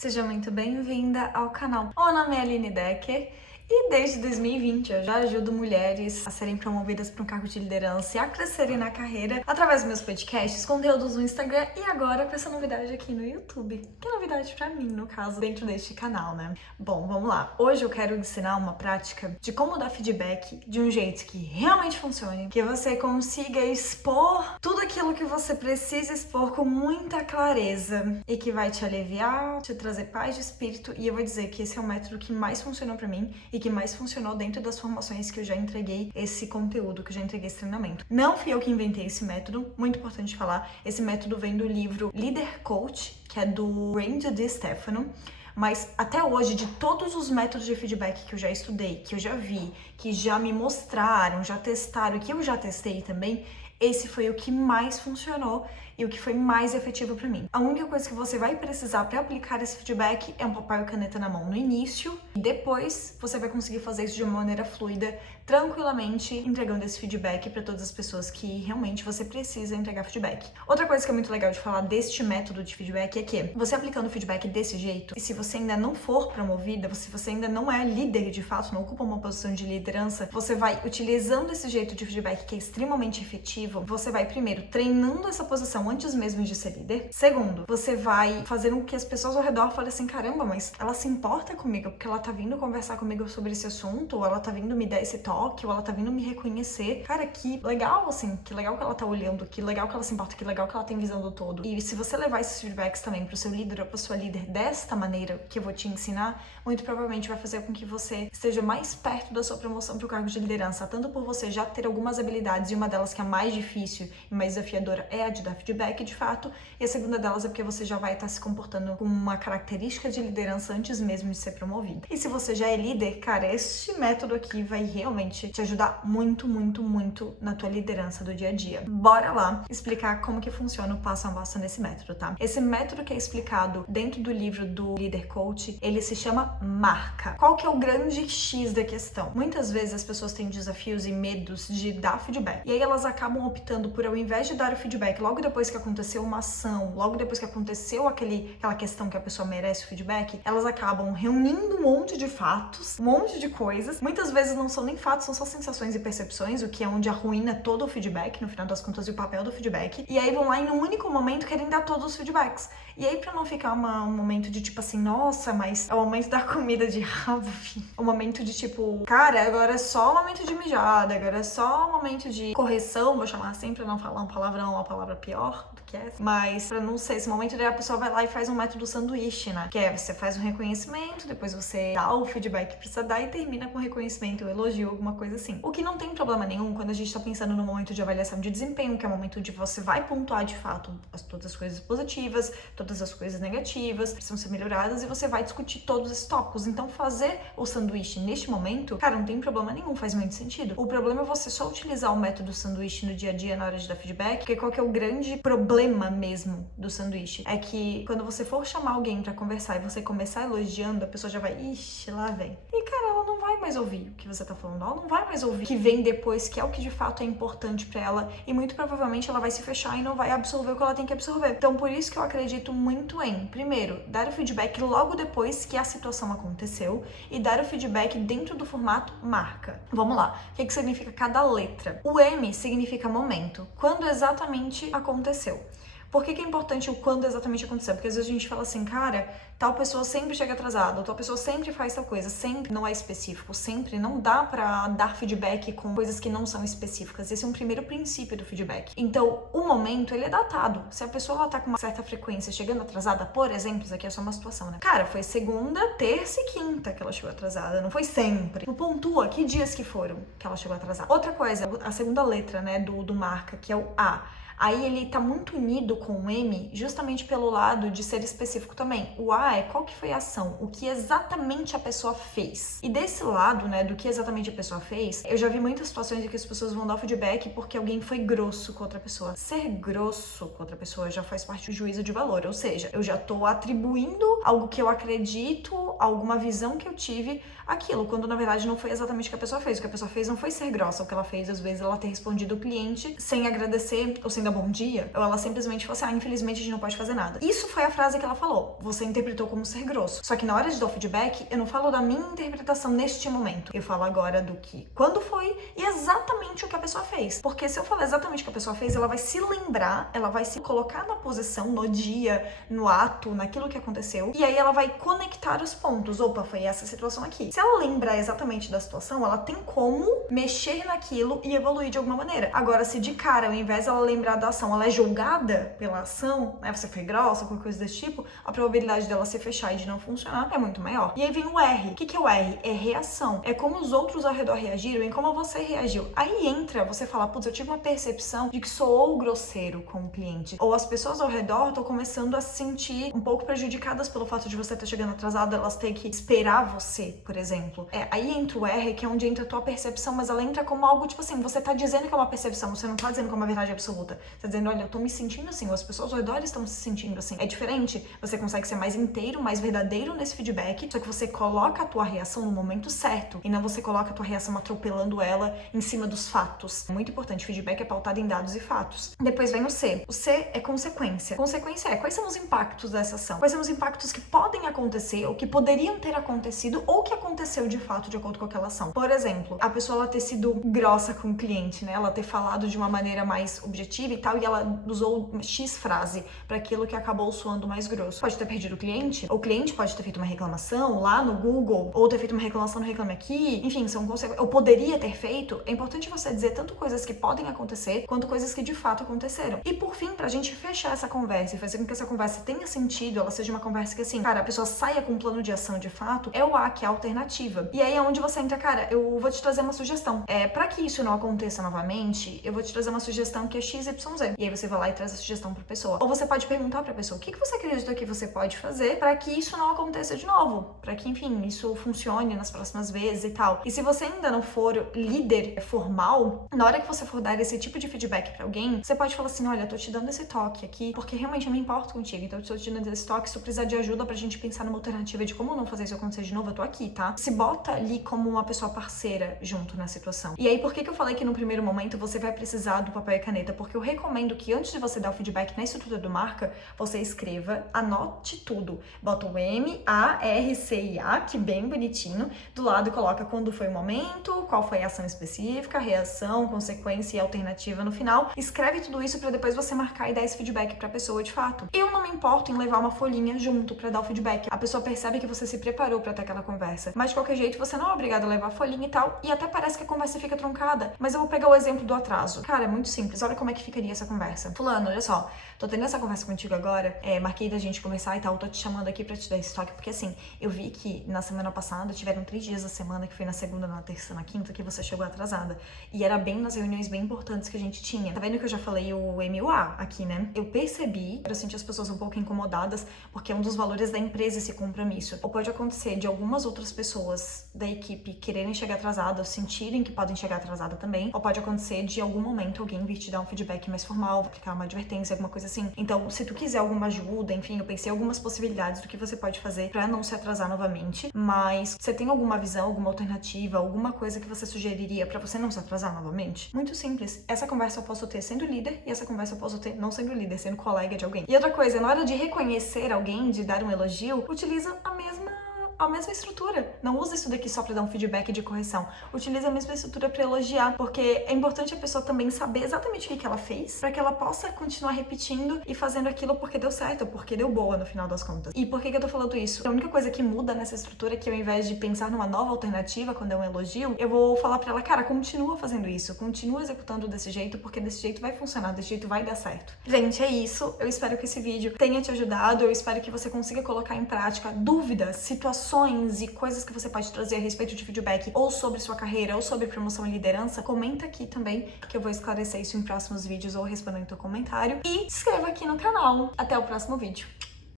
Seja muito bem-vinda ao canal. O nome é Aline Decker e desde 2020 eu já ajudo mulheres a serem promovidas para um cargo de liderança e a crescerem na carreira através dos meus podcasts, conteúdos no Instagram e agora com essa novidade aqui no YouTube, que é novidade pra mim, no caso, dentro deste canal, né? Bom, vamos lá. Hoje eu quero ensinar uma prática de como dar feedback de um jeito que realmente funcione, que você consiga expor tudo aquilo que você precisa expor com muita clareza e que vai te aliviar, te trazer paz de espírito, e eu vou dizer que esse é o método que mais funcionou pra mim e que mais funcionou dentro das formações que eu já entreguei esse conteúdo, que eu já entreguei esse treinamento. Não fui eu que inventei esse método, muito importante falar, esse método vem do livro Leader Coach, que é do Randy DeStefano, mas até hoje, de todos os métodos de feedback que eu já estudei, que eu já vi, que já me mostraram, já testaram, que eu já testei também, esse foi o que mais funcionou e o que foi mais efetivo para mim. A única coisa que você vai precisar para aplicar esse feedback é um papel e caneta na mão no início, e depois você vai conseguir fazer isso de uma maneira fluida, tranquilamente, entregando esse feedback para todas as pessoas que realmente você precisa entregar feedback. Outra coisa que é muito legal de falar deste método de feedback é que você aplicando o feedback desse jeito, e se você ainda não for promovida, se você ainda não é líder de fato, não ocupa uma posição de liderança, você vai utilizando esse jeito de feedback que é extremamente efetivo, você vai primeiro treinando essa posição antes mesmo de ser líder. Segundo, você vai fazendo com que as pessoas ao redor falem assim, caramba, mas ela se importa comigo porque ela tá vindo conversar comigo sobre esse assunto, ou ela tá vindo me dar esse toque, ou ela tá vindo me reconhecer. Cara, que legal, assim, que legal que ela tá olhando, que legal que ela se importa, que legal que ela tem visão do todo. E se você levar esses feedbacks também pro seu líder ou pra sua líder desta maneira que eu vou te ensinar, muito provavelmente vai fazer com que você esteja mais perto da sua promoção pro cargo de liderança, tanto por você já ter algumas habilidades, e uma delas que é a mais difícil e mais desafiadora é a de dar feedback de fato, e a segunda delas é porque você já vai estar se comportando com uma característica de liderança antes mesmo de ser promovido. E se você já é líder, cara, este método aqui vai realmente te ajudar muito, muito, muito na tua liderança do dia a dia. Bora lá explicar como que funciona o passo a passo nesse método, tá? Esse método que é explicado dentro do livro do Leader Coach, ele se chama marca. Qual que é o grande X da questão? Muitas vezes as pessoas têm desafios e medos de dar feedback, e aí elas acabam optando por, ao invés de dar o feedback logo depois que aconteceu uma ação, logo depois que aconteceu aquela questão que a pessoa merece o feedback, elas acabam reunindo um monte de fatos, um monte de coisas. Muitas vezes não são nem fatos, são só sensações e percepções, o que é onde arruína todo o feedback, no final das contas, e o papel do feedback. E aí vão lá e num único momento querem dar todos os feedbacks. E aí, pra não ficar um momento de tipo assim, nossa, mas é o momento da comida de rabo, filho. O momento de tipo, cara, agora é só o momento de mijada, agora é só o momento de correção, vou chamar assim pra não falar um palavrão, uma palavra pior do que essa. Mas pra não ser esse momento, daí a pessoa vai lá e faz um método sanduíche, né? Que é, você faz um reconhecimento, depois você dá o feedback que precisa dar e termina com reconhecimento, um elogio, alguma coisa assim. O que não tem problema nenhum quando a gente tá pensando no momento de avaliação de desempenho, que é o momento de você vai pontuar de fato todas as coisas positivas, todas as coisas negativas, precisam ser melhoradas, e você vai discutir todos esses tópicos. Então fazer o sanduíche neste momento, cara, não tem problema nenhum, faz muito sentido. O problema é você só utilizar o método sanduíche no dia a dia na hora de dar feedback, porque qual que é o grande problema mesmo do sanduíche? É que quando você for chamar alguém pra conversar e você começar elogiando, a pessoa já vai, ixi, lá vem. E cara, ela não vai mais ouvir o que você tá falando, ela não vai mais ouvir o que vem depois, que é o que de fato é importante pra ela, e muito provavelmente ela vai se fechar e não vai absorver o que ela tem que absorver. Então por isso que eu acredito muito em, primeiro, dar o feedback logo depois que a situação aconteceu, e dar o feedback dentro do formato marca. Vamos lá, o que significa cada letra? O M significa momento, quando exatamente aconteceu. Por que é importante o quando exatamente aconteceu? Porque às vezes a gente fala assim, cara, tal pessoa sempre chega atrasada, ou tal pessoa sempre faz tal coisa, sempre não é específico, sempre não dá pra dar feedback com coisas que não são específicas. Esse é um primeiro princípio do feedback. Então, o momento, ele é datado. Se a pessoa ela tá com uma certa frequência chegando atrasada, por exemplo, isso aqui é só uma situação, né? Cara, foi segunda, terça e quinta que ela chegou atrasada, não foi sempre. Pontua que dias que foram que ela chegou atrasada. Outra coisa, a segunda letra, né, do marca, que é o A. Aí ele tá muito unido com o M justamente pelo lado de ser específico também. O A é qual que foi a ação, o que exatamente a pessoa fez. E desse lado, né, do que exatamente a pessoa fez, eu já vi muitas situações em que as pessoas vão dar feedback porque alguém foi grosso com outra pessoa. Ser grosso com outra pessoa já faz parte do juízo de valor, ou seja, eu já tô atribuindo algo que eu acredito, alguma visão que eu tive, aquilo, quando na verdade não foi exatamente o que a pessoa fez. O que a pessoa fez não foi ser grossa, o que ela fez, às vezes, ela ter respondido o cliente sem agradecer ou sem dar diga bom dia, ou ela simplesmente fala assim, infelizmente a gente não pode fazer nada. Isso foi a frase que ela falou. Você interpretou como ser grosso. Só que na hora de dar o feedback, eu não falo da minha interpretação neste momento. Eu falo agora do que, quando foi e exatamente o que a pessoa fez. Porque se eu falar exatamente o que a pessoa fez, ela vai se lembrar, ela vai se colocar na posição, no dia, no ato, naquilo que aconteceu, e aí ela vai conectar os pontos. Opa, foi essa situação aqui. Se ela lembrar exatamente da situação, ela tem como mexer naquilo e evoluir de alguma maneira. Agora, se de cara, ao invés dela lembrar da ação, ela é julgada pela ação, né, você foi grossa, qualquer coisa desse tipo, a probabilidade dela se fechar e de não funcionar é muito maior. E aí vem o R. O que é o R? É reação. É como os outros ao redor reagiram e como você reagiu. Aí entra você falar, putz, eu tive uma percepção de que sou grosseiro com o cliente. Ou as pessoas ao redor estão começando a se sentir um pouco prejudicadas pelo fato de você estar chegando atrasado, elas terem que esperar você, por exemplo. Aí entra o R, que é onde entra a tua percepção, mas ela entra como algo, tipo assim, você tá dizendo que é uma percepção, você não tá dizendo que é uma verdade absoluta. Você tá dizendo, olha, eu tô me sentindo assim, ou as pessoas ao redor estão se sentindo assim. É diferente, você consegue ser mais inteiro, mais verdadeiro nesse feedback, só que você coloca a tua reação no momento certo, e não você coloca a tua reação atropelando ela em cima dos fatos. Muito importante, feedback é pautado em dados e fatos. Depois vem o C. O C é consequência. Consequência é, quais são os impactos dessa ação? Quais são os impactos que podem acontecer, ou que poderiam ter acontecido, ou que aconteceu de fato de acordo com aquela ação? Por exemplo, a pessoa ela ter sido grossa com o cliente, né? Ela ter falado de uma maneira mais objetiva e tal, e ela usou uma X frase para aquilo que acabou soando mais grosso. Pode ter perdido o cliente, ou o cliente pode ter feito uma reclamação lá no Google, ou ter feito uma reclamação no Reclame Aqui, enfim, são consequências. Ou poderia ter feito. É importante você dizer tanto coisas que podem acontecer, quanto coisas que de fato aconteceram. E por fim, pra gente fechar essa conversa e fazer com que essa conversa tenha sentido, ela seja uma conversa que assim, cara, a pessoa saia com um plano de ação de fato, é o A, que é a alternativa. E aí é onde você entra, cara, eu vou te trazer uma sugestão. Pra que isso não aconteça novamente, eu vou te trazer uma sugestão que é XYZ. E aí você vai lá e traz a sugestão pra pessoa. Ou você pode perguntar pra pessoa, o que você acredita que você pode fazer pra que isso não aconteça de novo? Pra que, enfim, isso funcione nas próximas vezes e tal. E se você ainda não for líder formal, na hora que você for dar esse tipo de feedback pra alguém, você pode falar assim, olha, eu tô te dando esse toque aqui, porque realmente eu me importo contigo, então eu tô te dando esse toque, se tu precisar de ajuda pra gente pensar numa alternativa de como não fazer isso acontecer de novo, eu tô aqui, tá? Se bota ali como uma pessoa parceira junto na situação. E aí, por que eu falei que no primeiro momento você vai precisar do papel e caneta? Porque eu recomendo que antes de você dar o feedback na estrutura do marca, você escreva, anote tudo. Bota o M, A, R, C e A, que bem bonitinho, do lado coloca quando foi o momento, qual foi a ação específica, reação, consequência e alternativa no final. Escreve tudo isso pra depois você marcar e dar esse feedback pra pessoa de fato. Eu não me importo em levar uma folhinha junto pra dar o feedback. A pessoa percebe que você se preparou pra ter aquela conversa. Mas de qualquer jeito, você não é obrigado a levar a folhinha e tal, e até parece que a conversa fica truncada. Mas eu vou pegar o exemplo do atraso. Cara, é muito simples. Olha como é que ficaria essa conversa. Fulano, olha só, tô tendo essa conversa contigo agora, marquei da gente conversar e tal, tô te chamando aqui pra te dar esse toque, porque assim, eu vi que na semana passada tiveram 3 dias da semana, que foi na segunda, na terça, na quinta, que você chegou atrasada. E era bem nas reuniões bem importantes que a gente tinha. Tá vendo que eu já falei o M e o A aqui, né? Eu percebi, eu senti as pessoas um pouco incomodadas, porque é um dos valores da empresa esse compromisso. Ou pode acontecer de algumas outras pessoas da equipe quererem chegar atrasada, ou sentirem que podem chegar atrasada também. Ou pode acontecer de algum momento alguém vir te dar um feedback mais formal, aplicar uma advertência, alguma coisa assim. Então, se tu quiser alguma ajuda, enfim, eu pensei algumas possibilidades do que você pode fazer pra não se atrasar novamente. Mas você tem alguma visão, alguma alternativa, alguma coisa que você sugeriria pra você não se atrasar novamente? Muito simples. Essa conversa eu posso ter sendo líder e essa conversa eu posso ter não sendo líder, sendo colega de alguém. E outra coisa, na hora de reconhecer alguém, de dar um elogio, utiliza a mesma estrutura. Não usa isso daqui só pra dar um feedback de correção. Utiliza a mesma estrutura pra elogiar, porque é importante a pessoa também saber exatamente o que ela fez, pra que ela possa continuar repetindo e fazendo aquilo porque deu certo, porque deu boa no final das contas. E por que eu tô falando isso? A única coisa que muda nessa estrutura é que ao invés de pensar numa nova alternativa quando é um elogio, eu vou falar pra ela, cara, continua fazendo isso, continua executando desse jeito, porque desse jeito vai funcionar, desse jeito vai dar certo. Gente, é isso. Eu espero que esse vídeo tenha te ajudado, eu espero que você consiga colocar em prática dúvidas, situações e coisas que você pode trazer a respeito de feedback ou sobre sua carreira ou sobre promoção e liderança, comenta aqui também que eu vou esclarecer isso em próximos vídeos ou respondendo teu comentário. E se inscreva aqui no canal. Até o próximo vídeo.